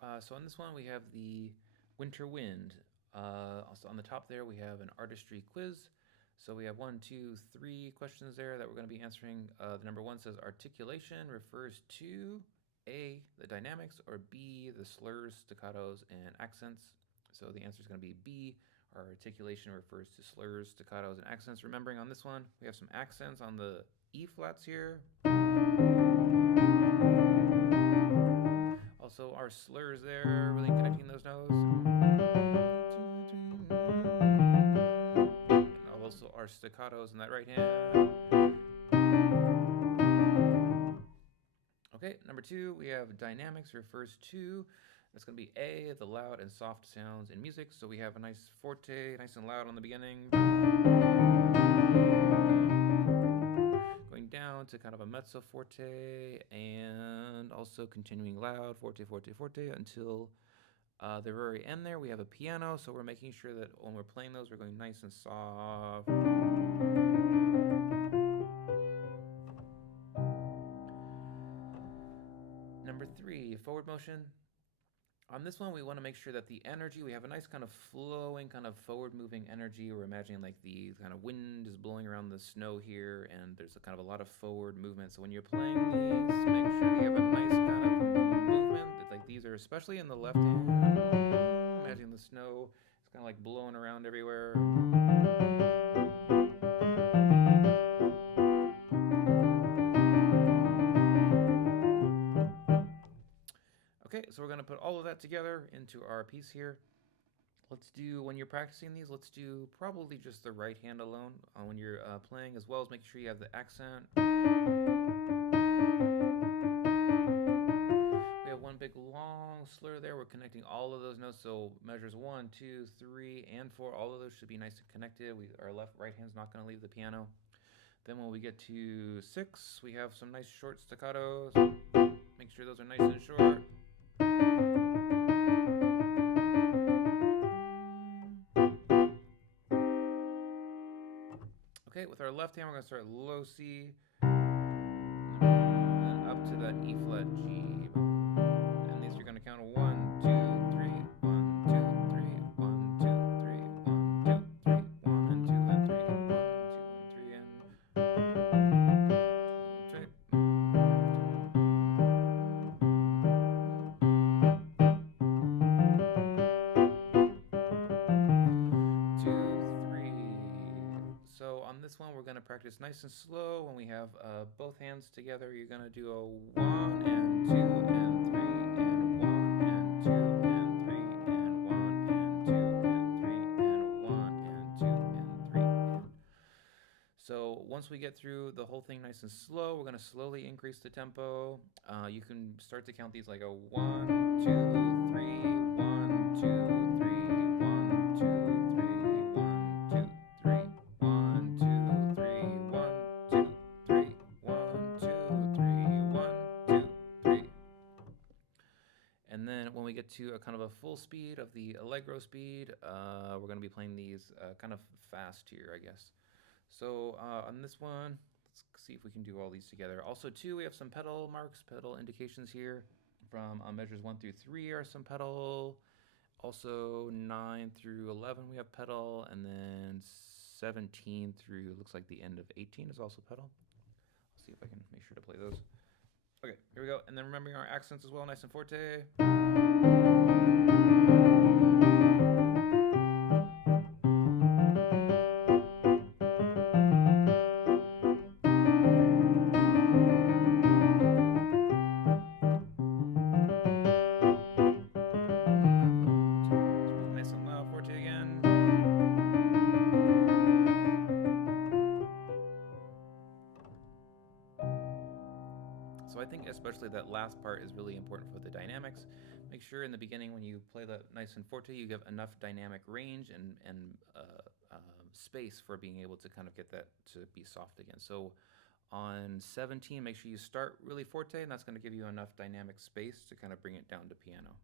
So on this one, we have the Winter Wind. Also on the top there, we have an artistry quiz. So we have 1, 2, 3 questions there that we're going to be answering. The number one says articulation refers to A, the dynamics, or B, the slurs, staccatos, and accents. So the answer is going to be B. Our articulation refers to slurs, staccatos, and accents. Remembering on this one, we have some accents on the E flats here. Also, our slurs there, really connecting those notes. And also our staccatos in that right hand. Okay, number two, we have dynamics refers to, that's going to be A, the loud and soft sounds in music. So we have a nice forte, nice and loud on the beginning. Going down to kind of a mezzo forte, and also continuing loud, forte, forte, forte, until the very end there. We have a piano, so we're making sure that when we're playing those, we're going nice and soft. Number three, forward motion. On this one, we want to make sure that the energy, we have a nice kind of flowing, kind of forward moving energy. We're imagining like the kind of wind is blowing around the snow here, and there's a kind of a lot of forward movement. So when you're playing these, make sure you have a nice kind of movement. It's like these are especially in the left hand. Imagine the snow, it's kind of like blowing around everywhere. Okay, so we're going to put all of that together into our piece here. Let's do, when you're practicing these, let's do probably just the right hand alone when you're playing, as well as making sure you have the accent. We have one big long slur there. We're connecting all of those notes, so measures 1, 2, 3, and 4, all of those should be nice and connected. Our right hand's not going to leave the piano. Then when we get to 6, we have some nice short staccatos. Make sure those are nice and short. Okay, with our left hand, we're going to start low C, and then up to that E flat G. And these are going to count 1, 2, 3, 1, 2, 3, 1, 2, 3, 1, 2, 3, 1, and 2, and 3, and 1, and 2, and 3, and 2, 3. So on this one, we're going to practice nice and slow. When we have both hands together, you're going to do a 1 and 2 and 3 and 1 and 2 and 3 and 1 and 2 and 3 and 1 and 2 and 3. So once we get through the whole thing nice and slow, we're going to slowly increase the tempo. You can start to count these like a 1, 2, 3, 1, 2, 3, 1, 2, 3, 1, 2, 3, 1, 2, 3, 1, 2, 3, 1, 2, 3, 1, 2, 3. And then when we get to a kind of a full speed of the allegro speed, we're going to be playing these kind of fast here, I guess. So on this one, let's see if we can do all these together. Also, too, we have some pedal marks, pedal indications here. From measures 1 through 3 are some pedal. Also, 9 through 11 we have pedal, and then 17 through looks like the end of 18 is also pedal. I'll see if I can make sure to play those. Okay, here we go. And then remembering our accents as well, nice and forte. Nice and loud, forte again. So I think especially that last part is really important for the dynamics. Make sure in the beginning when you play that nice and forte, you give enough dynamic range and space for being able to kind of get that to be soft again. So on 17, make sure you start really forte, and that's going to give you enough dynamic space to kind of bring it down to piano.